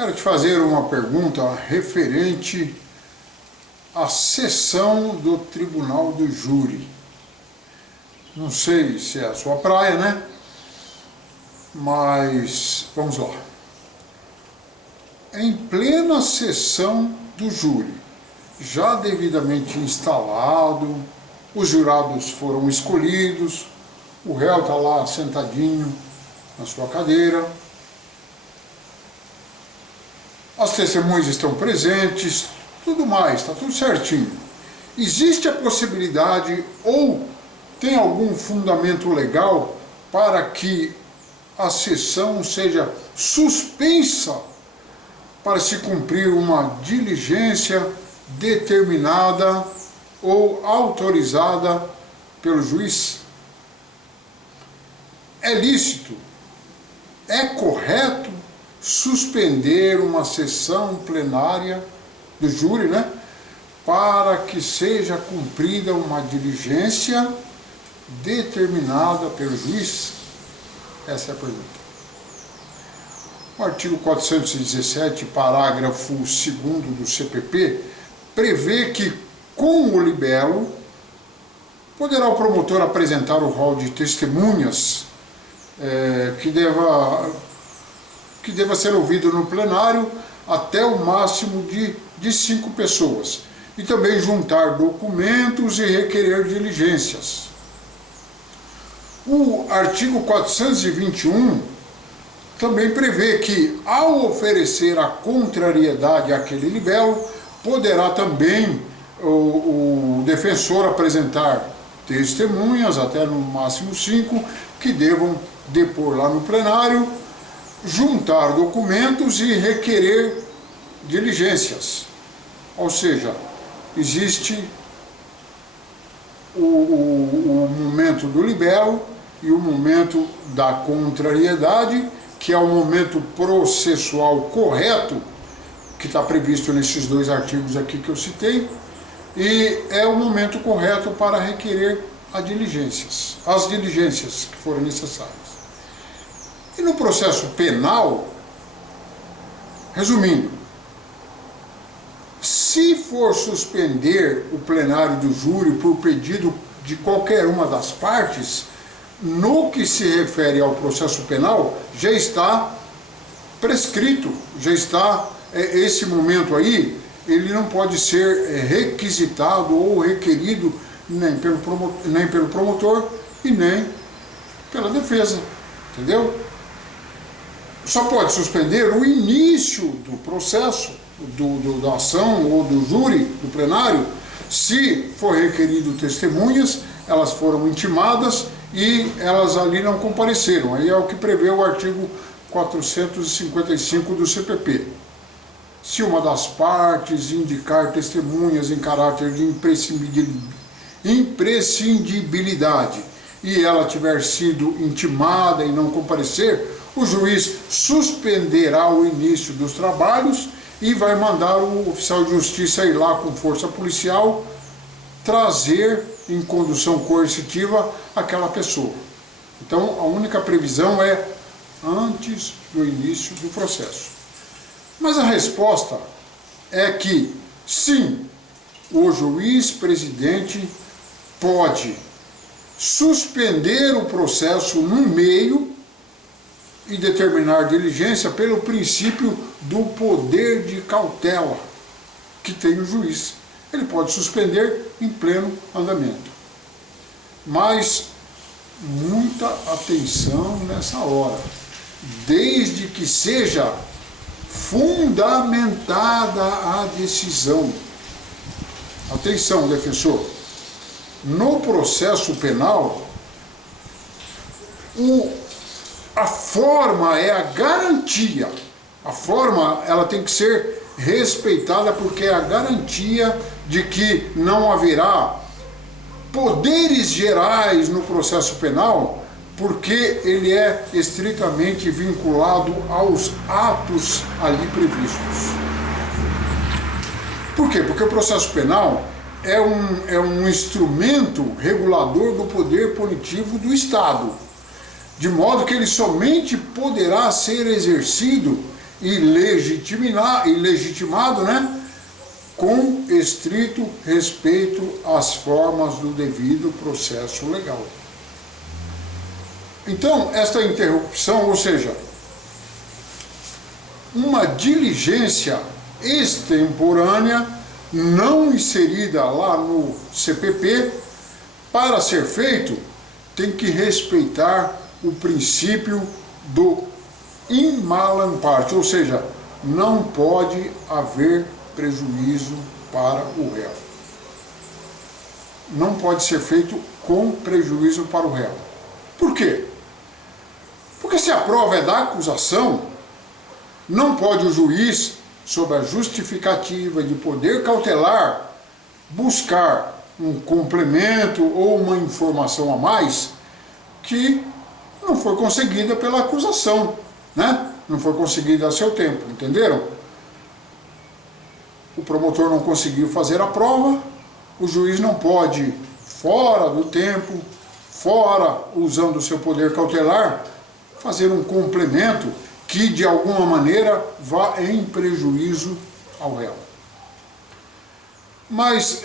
Quero te fazer uma pergunta referente à sessão do Tribunal do Júri. Não sei se é a sua praia, né? Mas vamos lá. Em plena sessão do júri, já devidamente instalado, os jurados foram escolhidos, o réu está lá sentadinho na sua cadeira, as testemunhas estão presentes, tudo mais, está tudo certinho. Existe a possibilidade ou tem algum fundamento legal para que a sessão seja suspensa para se cumprir uma diligência determinada ou autorizada pelo juiz? É lícito, é correto suspender uma sessão plenária do júri, né, para que seja cumprida uma diligência determinada pelo juiz? Essa é a pergunta. O artigo 417, parágrafo 2º do CPP, prevê que, com o libelo, poderá o promotor apresentar o rol de testemunhas que deva ser ouvido no plenário até o máximo de 5 pessoas, e também juntar documentos e requerer diligências. O artigo 421 também prevê que, ao oferecer a contrariedade àquele libelo, poderá também o defensor apresentar testemunhas, até no máximo 5, que devam depor lá no plenário, juntar documentos e requerer diligências. Ou seja, existe o momento do libelo e o momento da contrariedade, que é o momento processual correto, que está previsto nesses 2 artigos aqui que eu citei, e é o momento correto para requerer as diligências que forem necessárias. E no processo penal, resumindo, se for suspender o plenário do júri por pedido de qualquer uma das partes, no que se refere ao processo penal, já está prescrito, já está, esse momento aí, ele não pode ser requisitado ou requerido nem pelo promotor e nem pela defesa, entendeu? Só pode suspender o início do processo, da ação ou do júri, do plenário, se for requerido testemunhas, elas foram intimadas e elas ali não compareceram. Aí é o que prevê o artigo 455 do CPP. Se uma das partes indicar testemunhas em caráter de imprescindibilidade e ela tiver sido intimada e não comparecer, o juiz suspenderá o início dos trabalhos e vai mandar o oficial de justiça ir lá com força policial trazer em condução coercitiva aquela pessoa. Então, a única previsão é antes do início do processo. Mas a resposta é que, sim, o juiz presidente pode suspender o processo no meio e determinar diligência pelo princípio do poder de cautela que tem o juiz. Ele pode suspender em pleno andamento. Mas muita atenção nessa hora, desde que seja fundamentada a decisão. Atenção, defensor. No processo penal, a forma é a garantia. A forma, ela tem que ser respeitada, porque é a garantia de que não haverá poderes gerais no processo penal, porque ele é estritamente vinculado aos atos ali previstos. Por quê? Porque o processo penal é um instrumento regulador do poder punitivo do Estado, de modo que ele somente poderá ser exercido e legitimado, né? Com estrito respeito às formas do devido processo legal. Então, esta interrupção, ou seja, uma diligência extemporânea não inserida lá no CPP, para ser feito, tem que respeitar o princípio do in malam parte, ou seja, não pode haver prejuízo para o réu. Não pode ser feito com prejuízo para o réu. Por quê? Porque se a prova é da acusação, não pode o juiz, sob a justificativa de poder cautelar, buscar um complemento ou uma informação a mais que não foi conseguida pela acusação, né? Não foi conseguida a seu tempo, entenderam? O promotor não conseguiu fazer a prova, o juiz não pode, fora do tempo, fora usando o seu poder cautelar, fazer um complemento que de alguma maneira vá em prejuízo ao réu. Mas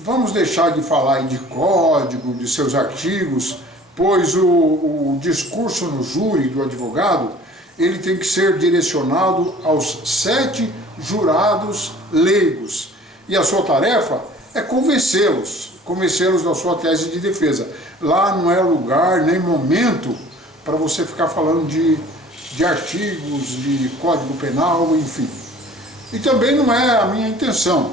vamos deixar de falar de código, de seus artigos, pois o discurso no júri do advogado, ele tem que ser direcionado aos 7 jurados leigos. E a sua tarefa é convencê-los da sua tese de defesa. Lá não é lugar nem momento para você ficar falando de artigos, de código penal, enfim. E também não é a minha intenção,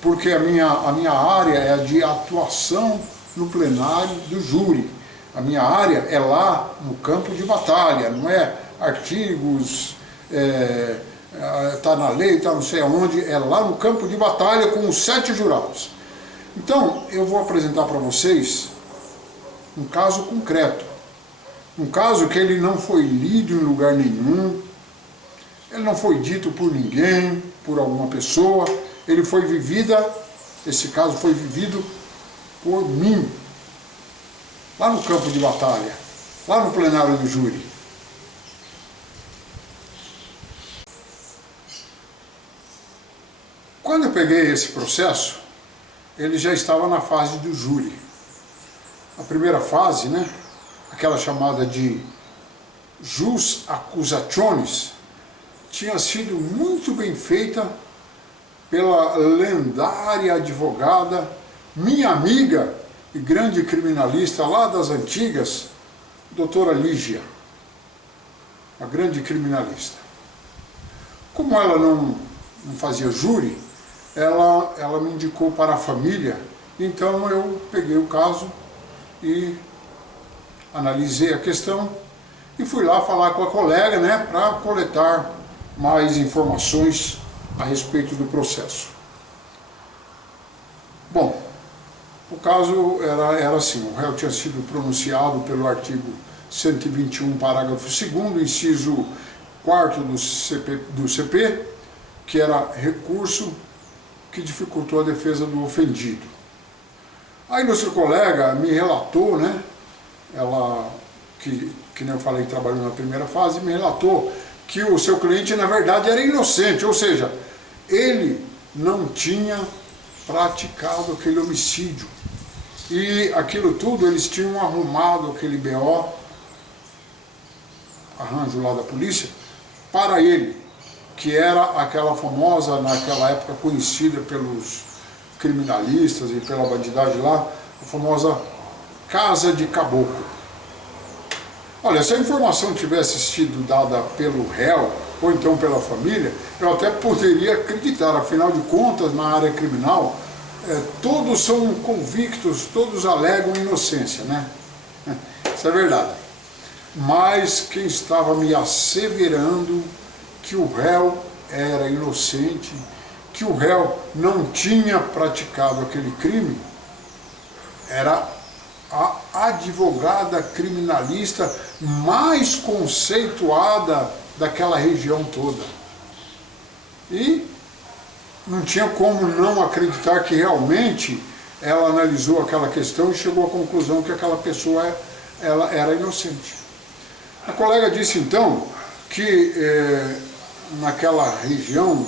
porque a minha área é a de atuação no plenário do júri. A minha área é lá no campo de batalha, não é artigos, está na lei, está não sei aonde, é lá no campo de batalha com os 7 jurados. Então, eu vou apresentar para vocês um caso concreto. Um caso que ele não foi lido em lugar nenhum, ele não foi dito por ninguém, por alguma pessoa, esse caso foi vivido por mim, lá no campo de batalha, lá no plenário do júri. Quando eu peguei esse processo, ele já estava na fase do júri. A primeira fase, né? Aquela chamada de jus accusationis, tinha sido muito bem feita pela lendária advogada, minha amiga e grande criminalista lá das antigas, doutora Lígia, a grande criminalista. Como ela não fazia júri, ela me indicou para a família, então eu peguei o caso e analisei a questão e fui lá falar com a colega, né, para coletar mais informações a respeito do processo. Bom, o caso era assim, o réu tinha sido pronunciado pelo artigo 121, parágrafo 2º, inciso 4º do CP, que era recurso que dificultou a defesa do ofendido. A ilustre colega me relatou, né, ela, que nem eu falei, trabalhou na primeira fase, me relatou que o seu cliente, na verdade, era inocente, ou seja, ele não tinha praticado aquele homicídio. E aquilo tudo, eles tinham arrumado aquele BO, arranjo lá da polícia, para ele, que era aquela famosa, naquela época conhecida pelos criminalistas e pela bandidagem lá, a famosa Casa de Caboclo. Olha, se a informação tivesse sido dada pelo réu, ou então pela família, eu até poderia acreditar, afinal de contas, na área criminal, todos são convictos, todos alegam inocência, né? Isso é verdade. Mas quem estava me asseverando que o réu era inocente, que o réu não tinha praticado aquele crime, era a advogada criminalista mais conceituada daquela região toda. E não tinha como não acreditar que realmente ela analisou aquela questão e chegou à conclusão que aquela pessoa ela era inocente. A colega disse então que naquela região,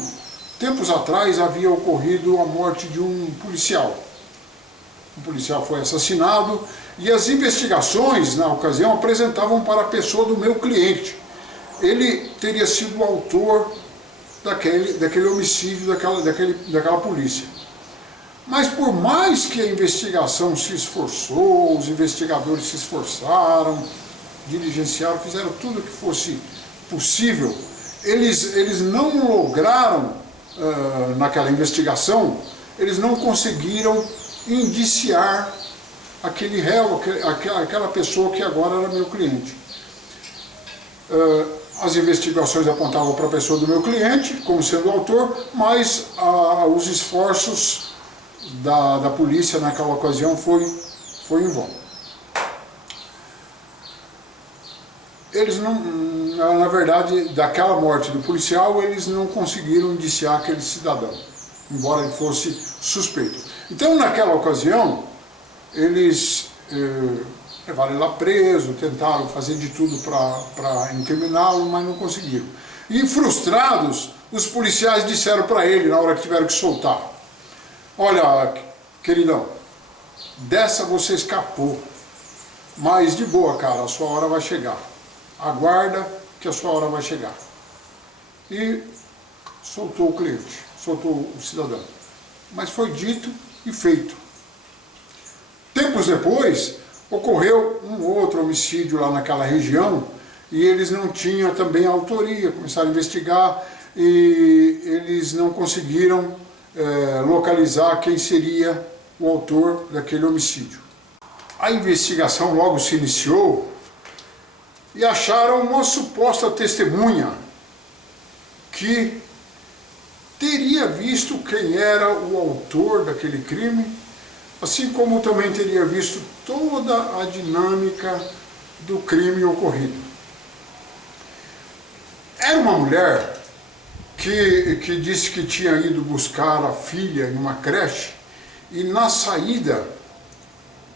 tempos atrás havia ocorrido a morte de um policial. Um policial foi assassinado e as investigações na ocasião apresentavam para a pessoa do meu cliente. Ele teria sido o autor daquele homicídio, daquela polícia. Mas por mais que a investigação se esforçou, os investigadores se esforçaram, diligenciaram, fizeram tudo o que fosse possível, eles não lograram, naquela investigação, eles não conseguiram indiciar aquele réu, aquela pessoa que agora era meu cliente. As investigações apontavam para a pessoa do meu cliente como sendo o autor, mas os esforços da polícia naquela ocasião foi em vão. Eles não, na verdade, daquela morte do policial, eles não conseguiram indiciar aquele cidadão, embora ele fosse suspeito. Então, naquela ocasião, eles levaram ele lá preso, tentaram fazer de tudo para incriminá-lo, mas não conseguiram. E frustrados, os policiais disseram para ele, na hora que tiveram que soltar: olha, queridão, dessa você escapou, mas de boa, cara, a sua hora vai chegar. Aguarda que a sua hora vai chegar. E soltou o cliente, soltou o cidadão. Mas foi dito e feito. Tempos depois, ocorreu um outro homicídio lá naquela região e eles não tinham também a autoria, começaram a investigar e eles não conseguiram localizar quem seria o autor daquele homicídio. A investigação logo se iniciou e acharam uma suposta testemunha que teria visto quem era o autor daquele crime, assim como também teria visto toda a dinâmica do crime ocorrido. Era uma mulher que disse que tinha ido buscar a filha em uma creche e na saída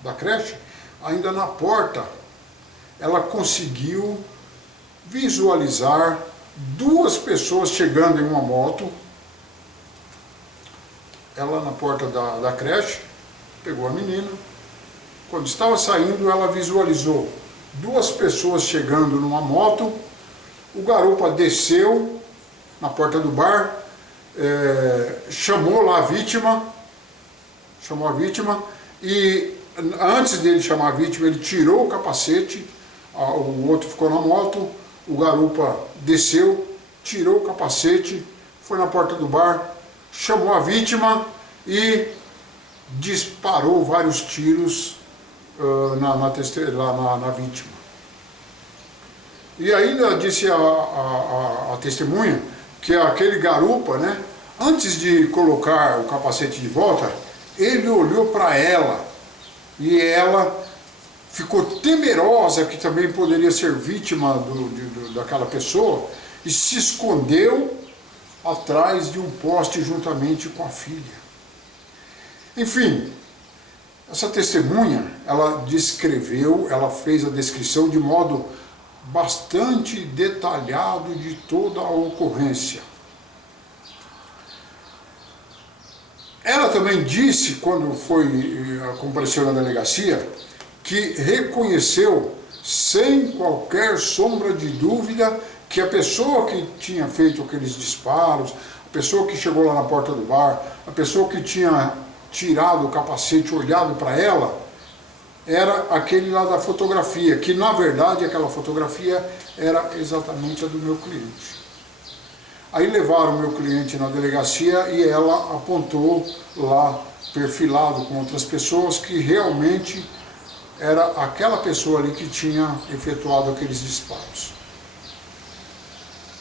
da creche, ainda na porta, ela conseguiu visualizar duas pessoas chegando em uma moto. Ela na porta da creche, pegou a menina. Quando estava saindo, ela visualizou duas pessoas chegando numa moto. O garupa desceu na porta do bar, chamou lá a vítima, e antes dele chamar a vítima, ele tirou o capacete, o outro ficou na moto, o garupa desceu, tirou o capacete, foi na porta do bar, chamou a vítima e disparou vários tiros na vítima. E ainda disse a testemunha que aquele garupa, né, antes de colocar o capacete de volta, ele olhou para ela e ela ficou temerosa que também poderia ser vítima daquela pessoa e se escondeu atrás de um poste juntamente com a filha. Enfim, essa testemunha, ela fez a descrição de modo bastante detalhado de toda a ocorrência. Ela também disse, quando compareceu na delegacia, que reconheceu, sem qualquer sombra de dúvida, que a pessoa que tinha feito aqueles disparos, a pessoa que chegou lá na porta do bar, a pessoa que tinha tirado o capacete, olhado para ela, era aquele lá da fotografia, que na verdade aquela fotografia era exatamente a do meu cliente. Aí levaram o meu cliente na delegacia e ela apontou lá, perfilado com outras pessoas, que realmente era aquela pessoa ali que tinha efetuado aqueles disparos.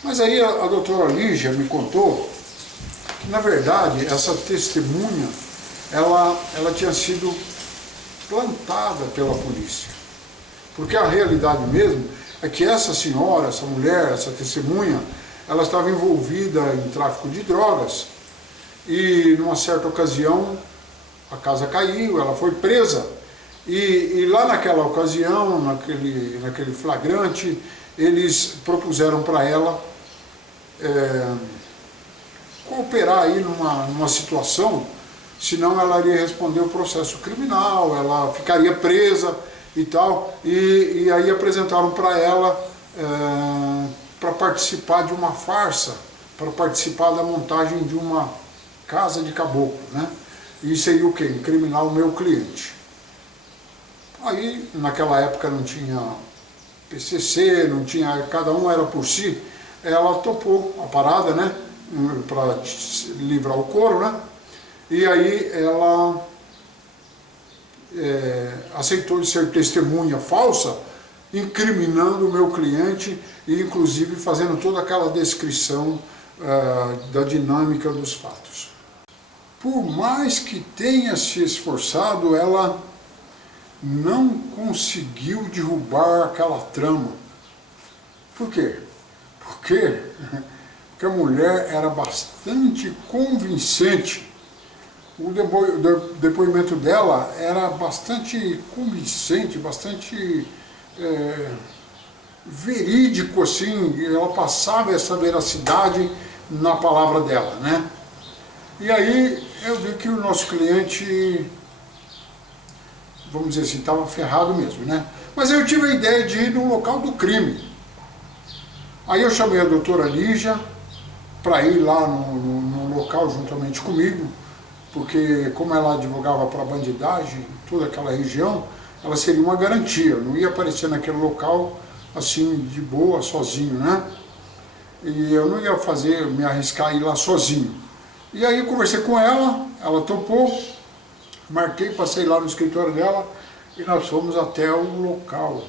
Mas aí a doutora Lígia me contou que, na verdade, essa testemunha, ela tinha sido plantada pela polícia. Porque a realidade mesmo é que essa senhora, essa mulher, essa testemunha, ela estava envolvida em tráfico de drogas e, numa certa ocasião, a casa caiu, ela foi presa. E lá naquela ocasião, naquele flagrante, eles propuseram para ela cooperar aí numa situação, senão ela iria responder o processo criminal, ela ficaria presa e tal, e aí apresentaram para ela para participar de uma farsa, para participar da montagem de uma casa de caboclo, né? E seria o quê? Incriminar o meu cliente. Aí, naquela época não tinha PCC, não tinha, cada um era por si, ela topou a parada, né? Para livrar o couro, né? E aí ela aceitou de ser testemunha falsa, incriminando o meu cliente e inclusive fazendo toda aquela descrição da dinâmica dos fatos. Por mais que tenha se esforçado, ela não conseguiu derrubar aquela trama. Por quê? Porque a mulher era bastante convincente. O depoimento dela era bastante convincente, bastante verídico, assim, ela passava essa veracidade na palavra dela, né? E aí eu vi que o nosso cliente, vamos dizer assim, estava ferrado mesmo, né? Mas eu tive a ideia de ir no local do crime. Aí eu chamei a doutora Lígia para ir lá no local juntamente comigo, porque como ela advogava para bandidagem, toda aquela região, ela seria uma garantia, eu não ia aparecer naquele local assim, de boa, sozinho, né? E eu não ia me arriscar a ir lá sozinho. E aí eu conversei com ela topou, marquei, passei lá no escritório dela e nós fomos até o local.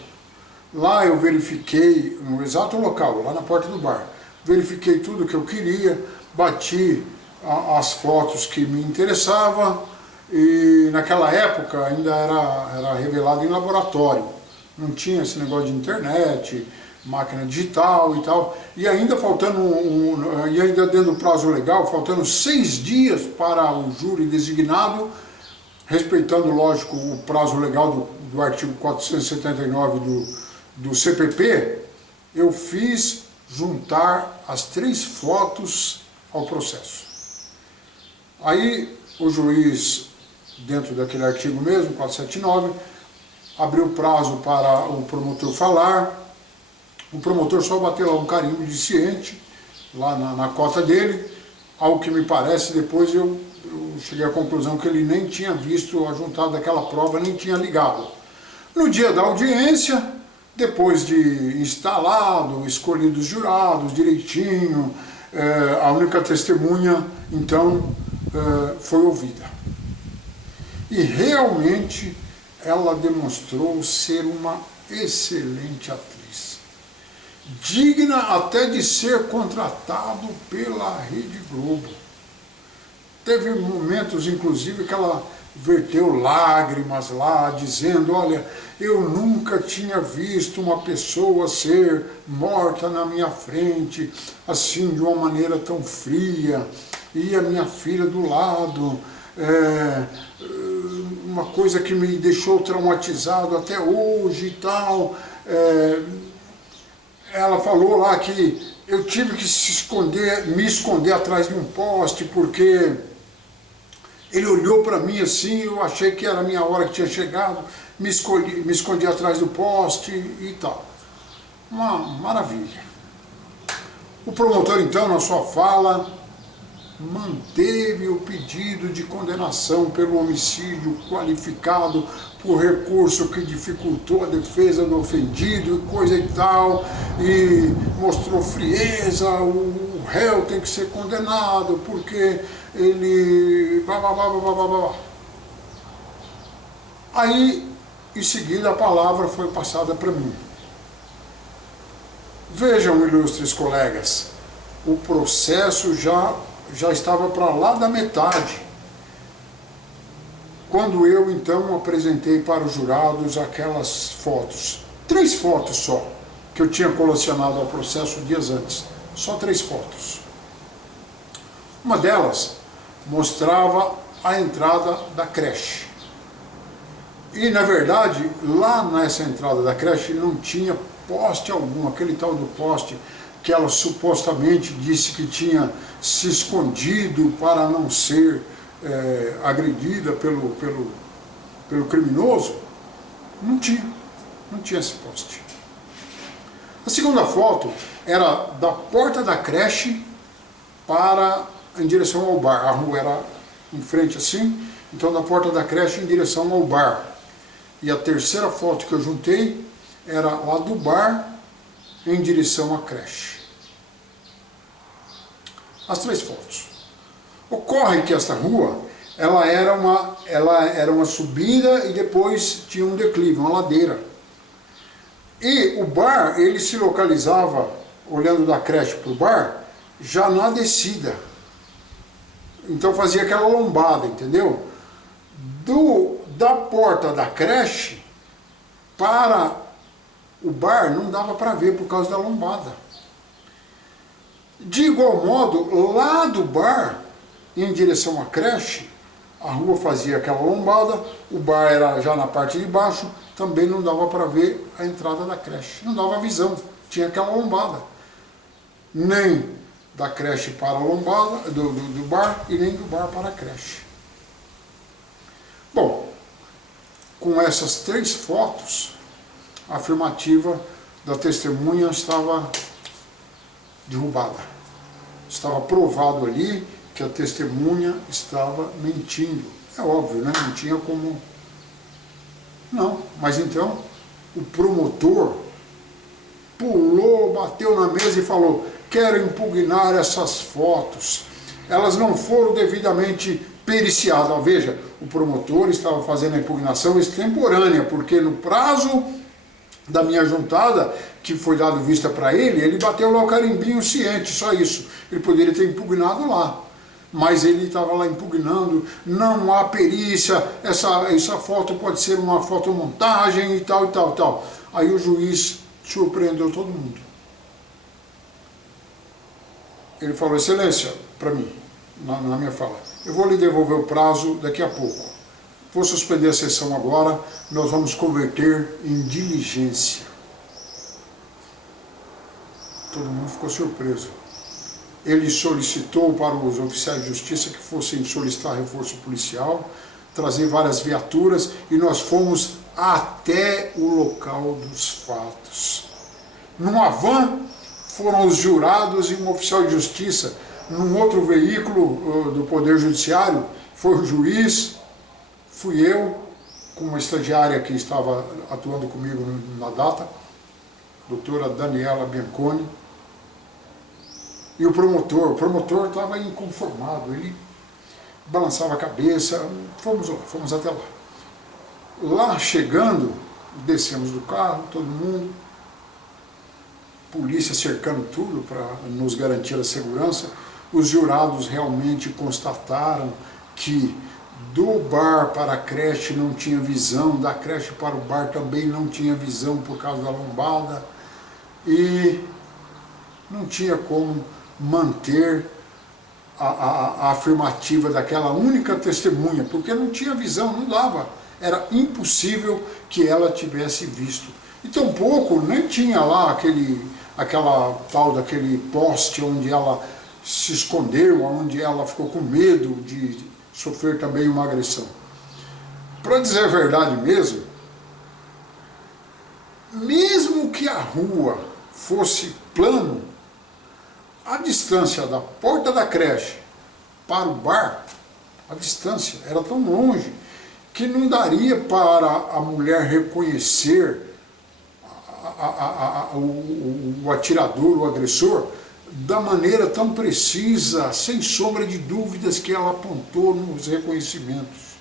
Lá eu verifiquei, no exato local, lá na porta do bar, verifiquei tudo o que eu queria, bati as fotos que me interessavam e naquela época ainda era revelado em laboratório, não tinha esse negócio de internet, máquina digital e tal, e ainda faltando e ainda dentro do prazo legal, faltando 6 dias para o júri designado, respeitando, lógico, o prazo legal do artigo 479 do CPP, eu fiz juntar as 3 fotos ao processo. Aí o juiz, dentro daquele artigo mesmo, 479, abriu prazo para o promotor falar. O promotor só bateu lá um carimbo de ciente, lá na cota dele. Ao que me parece, depois eu cheguei à conclusão que ele nem tinha visto a juntada daquela prova, nem tinha ligado. No dia da audiência, depois de instalado, escolhido os jurados direitinho, a única testemunha, então, foi ouvida. E realmente ela demonstrou ser uma excelente atriz, digna até de ser contratado pela Rede Globo. Teve momentos, inclusive, que ela verteu lágrimas lá, dizendo, olha, eu nunca tinha visto uma pessoa ser morta na minha frente, assim, de uma maneira tão fria, e a minha filha do lado, uma coisa que me deixou traumatizado até hoje e tal. Ela falou lá que eu tive que me esconder atrás de um poste, porque ele olhou para mim assim, eu achei que era a minha hora que tinha chegado, me escondi atrás do poste e tal. Uma maravilha. O promotor, então, na sua fala, manteve o pedido de condenação pelo homicídio qualificado por recurso que dificultou a defesa do ofendido e coisa e tal, e mostrou frieza, o réu tem que ser condenado porque ele... Aí, em seguida, a palavra foi passada para mim. Vejam, ilustres colegas, o processo já estava para lá da metade, quando eu então apresentei para os jurados aquelas fotos, 3 fotos só, que eu tinha colecionado ao processo dias antes, só 3 fotos. Uma delas mostrava a entrada da creche. E, na verdade, lá nessa entrada da creche não tinha poste algum, aquele tal do poste que ela supostamente disse que tinha se escondido para não ser agredida pelo criminoso, não tinha esse poste. A segunda foto era da porta da creche em direção ao bar. A rua era em frente assim, então da porta da creche em direção ao bar. E a terceira foto que eu juntei era lá do bar em direção à creche. As três fotos. Ocorre que esta rua, ela era uma subida e depois tinha um declive, uma ladeira. E o bar, ele se localizava, olhando da creche para o bar, já na descida. Então fazia aquela lombada, entendeu? Da porta da creche para o bar não dava para ver por causa da lombada. De igual modo, lá do bar, em direção à creche, a rua fazia aquela lombada, o bar era já na parte de baixo, também não dava para ver a entrada da creche. Não dava visão, tinha aquela lombada. Nem da creche para a lombada, do bar, e nem do bar para a creche. Bom, com essas três fotos, a afirmativa da testemunha estava derrubada. Estava provado ali que a testemunha estava mentindo. É óbvio, né? Não tinha como... Não, mas então o promotor pulou, bateu na mesa e falou: quero impugnar essas fotos. Elas não foram devidamente periciadas. Veja, o promotor estava fazendo a impugnação extemporânea, porque no prazo da minha juntada, que foi dado vista para ele bateu lá o carimbinho ciente, só isso. Ele poderia ter impugnado lá. Mas ele estava lá impugnando, não há perícia, essa foto pode ser uma fotomontagem e tal, e tal, e tal. Aí o juiz surpreendeu todo mundo. Ele falou: excelência, para mim, na minha fala, eu vou lhe devolver o prazo daqui a pouco. Vou suspender a sessão agora, nós vamos converter em diligência. Todo mundo ficou surpreso. Ele solicitou para os oficiais de justiça que fossem solicitar reforço policial, trazer várias viaturas, e nós fomos até o local dos fatos. Numa van foram os jurados e um oficial de justiça. Num outro veículo do Poder Judiciário foi o juiz, fui eu, com uma estagiária que estava atuando comigo na data, doutora Daniela Bianconi. E o promotor estava inconformado, ele balançava a cabeça, fomos até lá. Lá chegando, descemos do carro, todo mundo, polícia cercando tudo para nos garantir a segurança. Os jurados realmente constataram que do bar para a creche não tinha visão, da creche para o bar também não tinha visão por causa da lombada, e não tinha como manter a afirmativa daquela única testemunha, porque não tinha visão, não dava, era impossível que ela tivesse visto. E tampouco nem tinha lá aquela tal daquele poste onde ela se escondeu, onde ela ficou com medo de sofrer também uma agressão. Para dizer a verdade mesmo que a rua fosse plano, a distância da porta da creche para o bar, a distância era tão longe que não daria para a mulher reconhecer o atirador, o agressor, da maneira tão precisa, sem sombra de dúvidas, que ela apontou nos reconhecimentos.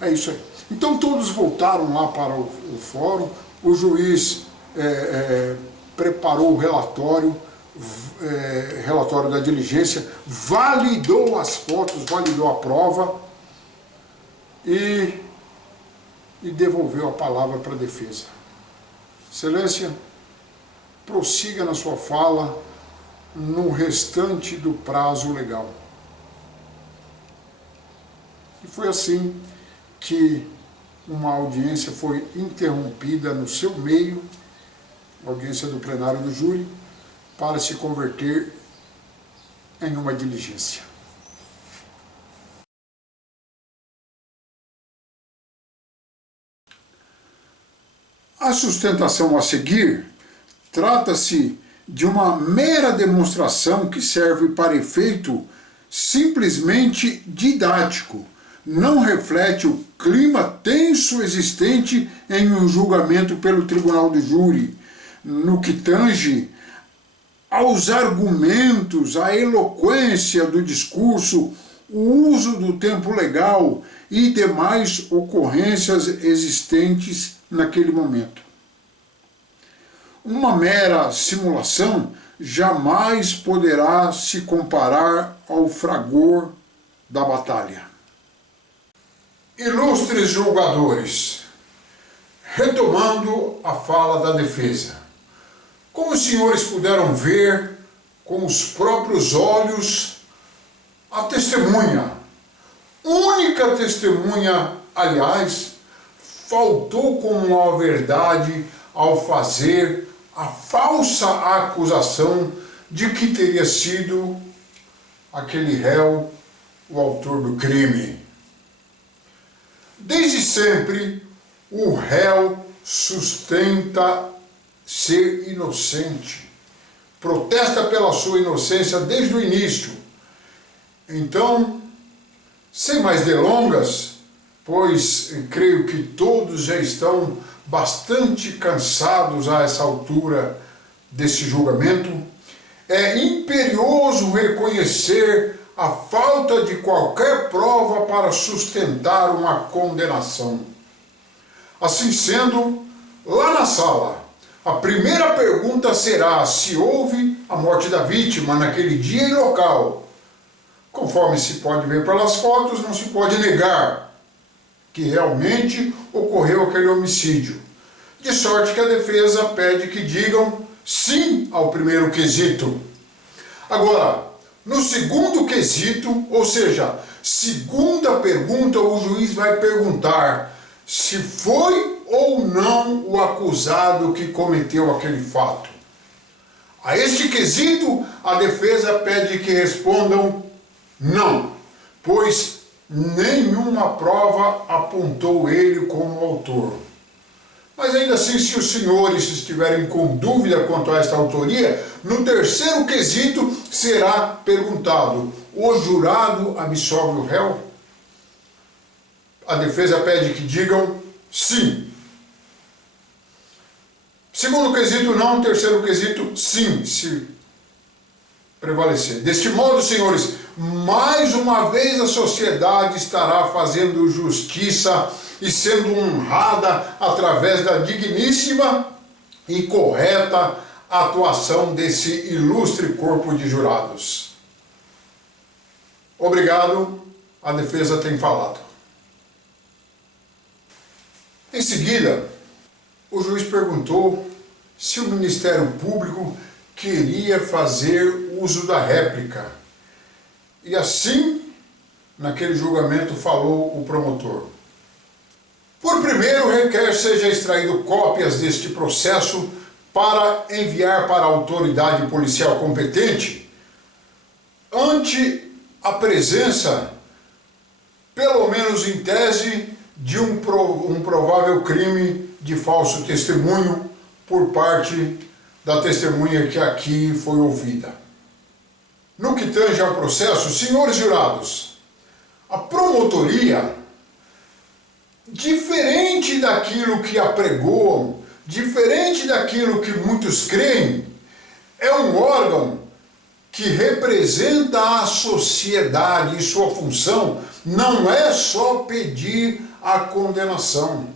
É isso aí. Então todos voltaram lá para o fórum, o juiz preparou o relatório da diligência, validou as fotos, validou a prova e devolveu a palavra para a defesa. Excelência, prossiga na sua fala no restante do prazo legal. E foi assim que uma audiência foi interrompida no seu meio audiência do plenário do júri, para se converter em uma diligência. A sustentação a seguir trata-se de uma mera demonstração que serve para efeito simplesmente didático, não reflete o clima tenso existente em um julgamento pelo tribunal do júri, no que tange aos argumentos, à eloquência do discurso, o uso do tempo legal e demais ocorrências existentes naquele momento. Uma mera simulação jamais poderá se comparar ao fragor da batalha. Ilustres julgadores, retomando a fala da defesa, como os senhores puderam ver com os próprios olhos, a testemunha, única testemunha, aliás, faltou como a verdade ao fazer a falsa acusação de que teria sido aquele réu o autor do crime. Desde sempre, o réu sustenta ser inocente, protesta pela sua inocência desde o início. Então, sem mais delongas, pois creio que todos já estão bastante cansados a essa altura desse julgamento, é imperioso reconhecer a falta de qualquer prova para sustentar uma condenação. Assim sendo, lá na sala, a primeira pergunta será se houve a morte da vítima naquele dia e local. Conforme se pode ver pelas fotos, não se pode negar que realmente ocorreu aquele homicídio. De sorte que a defesa pede que digam sim ao primeiro quesito. Agora, no segundo quesito, ou seja, segunda pergunta, o juiz vai perguntar se foi ou não o acusado que cometeu aquele fato. A este quesito, a defesa pede que respondam não, pois nenhuma prova apontou ele como autor. Mas ainda assim, se os senhores estiverem com dúvida quanto a esta autoria, no terceiro quesito será perguntado: o jurado absolve o réu? A defesa pede que digam sim. Segundo quesito, não. Terceiro quesito, sim, se prevalecer. Deste modo, senhores, mais uma vez a sociedade estará fazendo justiça e sendo honrada através da digníssima e correta atuação desse ilustre corpo de jurados. Obrigado, a defesa tem falado. Em seguida, o juiz perguntou se o Ministério Público queria fazer uso da réplica. E assim, naquele julgamento, falou o promotor. Por primeiro, requer seja extraído cópias deste processo para enviar para a autoridade policial competente ante a presença, pelo menos em tese, de um provável crime de falso testemunho por parte da testemunha que aqui foi ouvida. No que tange ao processo, senhores jurados, a promotoria, diferente daquilo que apregoam, diferente daquilo que muitos creem, é um órgão que representa a sociedade e sua função não é só pedir a condenação.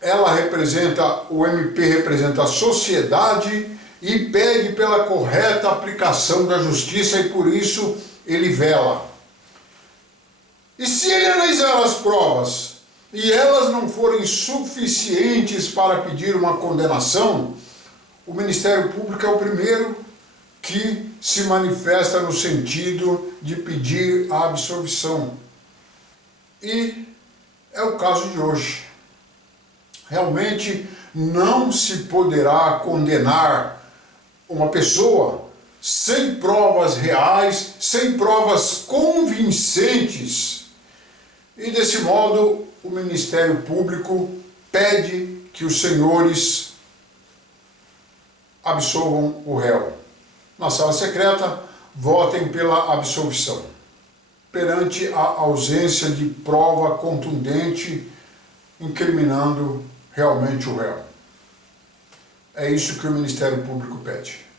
Ela representa, o MP representa a sociedade e pede pela correta aplicação da justiça e por isso ele vela. E se ele analisar as provas e elas não forem suficientes para pedir uma condenação, o Ministério Público é o primeiro que se manifesta no sentido de pedir a absolvição. E é o caso de hoje. Realmente não se poderá condenar uma pessoa sem provas reais, sem provas convincentes. E desse modo, o Ministério Público pede que os senhores absolvam o réu. Na sala secreta, votem pela absolvição. Perante a ausência de prova contundente incriminando realmente o réu. É isso que o Ministério Público pede.